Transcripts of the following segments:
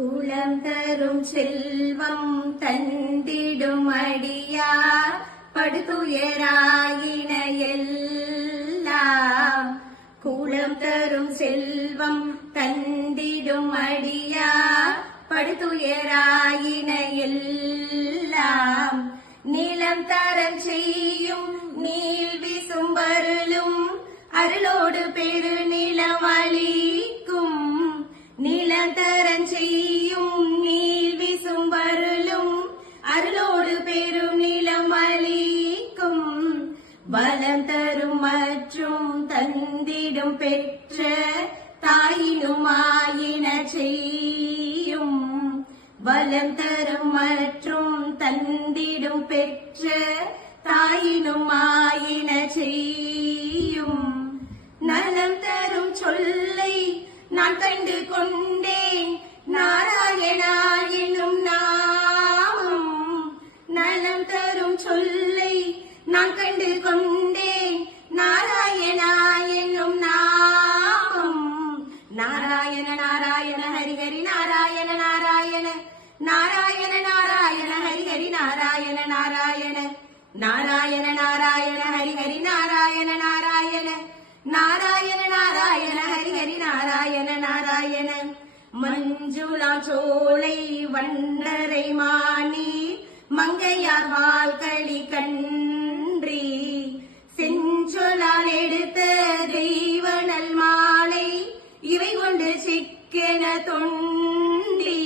குலம் தரும் செல்வம் தந்திடும் அடியார் படுதுயராயின எல்லாம். குலம் தரும் செல்வம் தந்திடும் அடியார் படுதுயராயின எல்லாம். நிலம் தரம் செய்யும் நீள் விசும்பருளும் அருளோடு பெரு நிலம் அளிக்கும். நிலந்தரம் செய்யும் நீள் விசும்பருளும் அருளோடு பெரும் நிலம் அளிக்கும். வலம் தரும் மற்றும் தந்திடும் பெற்ற தாயினும் ஆயின செய்யும். வலம் தரும் மற்றும் தந்திடும் பெற்ற தாயினும் ஆயின செய்யும். நலம் தரும் சொல்லை நான் கண்டு கொண்டேன் நாராயணா என்னும் நாமம். நலம் தரும் சொல்லை நான் கண்டு கொண்டேன் நாராயணா என்னும் நாமம். நாராயண நாராயண ஹரி ஹரி நாராயண நாராயண நாராயண நாராயண ஹரி ஹரி நாராயண நாராயண நாராயண நாராயண ஹரி ஹரி நாராயண நாராயண நாராயண நாராயண ஹரி ஹரி நாராயண நாராயண. மஞ்சுளா சோலை வண்டரை மானி மங்கையார் வாழ்களி கன்றி. செஞ்சொலால் எடுத்த தெய்வனல் மாலை இவை கொண்டு சிக்கென தொண்டி.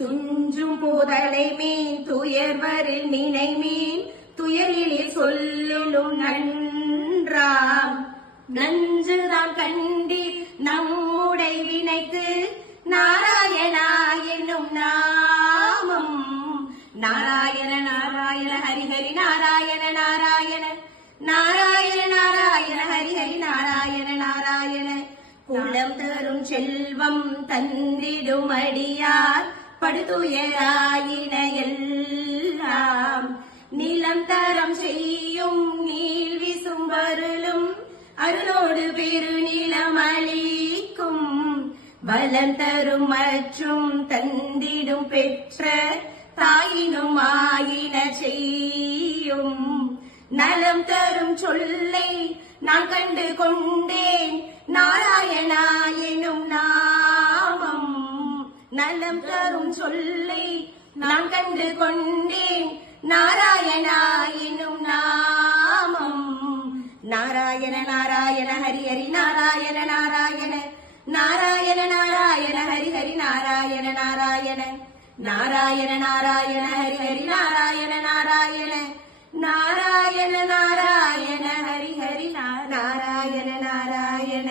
துஞ்சும் போதலை மீன் துயர்வரில் நினை மீன் துயரிலே சொல்லும் நன்றாம். நஞ்சுதான் கண்டீர் நம்முடை வினைக்கு நாராயணா என்னும் நாமம். நாராயண நாராயண ஹரி ஹரி நாராயண நாராயண நாராயண நாராயண ஹரி ஹரி நாராயண நாராயண. குலம் தரும் செல்வம் தந்திடும் அடியார் படுதுயராயின எல்லாம். நிலம் தரம் செய்யும் நீள் விசும்பருளும் அருளோடு பெரு நிலம் அளிக்கும். வலம் தரும் மற்றும் தந்திடும் பெற்ற தாயினும் ஆயின செய்யும். நலம் தரும் சொல்லை நான் கண்டு கொண்டேன் நாராயணா எனும் நாமம். நலம் தரும் சொல்லை நான் கண்டு கொண்டேன் நாராயணா எனும் நாமம். நாராயண நாராயண ஹரி ஹரி நாராயண நாராயண நாராயண நாராயண ஹரி ஹரி நாராயண நாராயண நாராயண நாராயண ஹரி ஹரி நாராயண நாராயண நாராயண நாராயண ஹரி ஹரி நாராயண நாராயண.